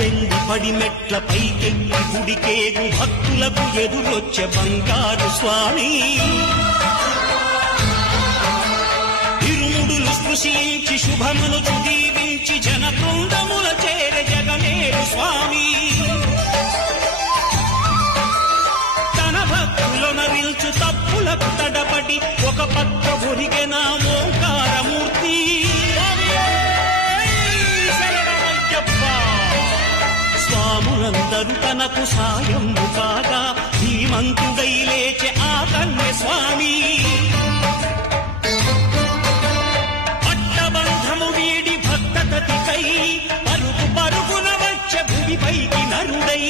వెండి పడి మెట్ల పైకెక్కి గుడికేగు భక్తులకు ఎదురొచ్చే బంగారు స్వామి ఇరుముడులు స్పృశించి శుభమును దీవించి జన బృందముల చేరే జగమేరు స్వామి తన భక్తులను నిల్చు తప్పులకు తడబడి ఒక పక్క ఒరిగెన ఓంకారమూర్తి స్వాములందరూ తనకు సాయము కాగా ధీమంతుడై లేచే ఆ కన్య స్వామి పట్టబంధము వీడి భక్తతతికై పలుకు పరుగున వచ్చే భూమిపైకి నరుడై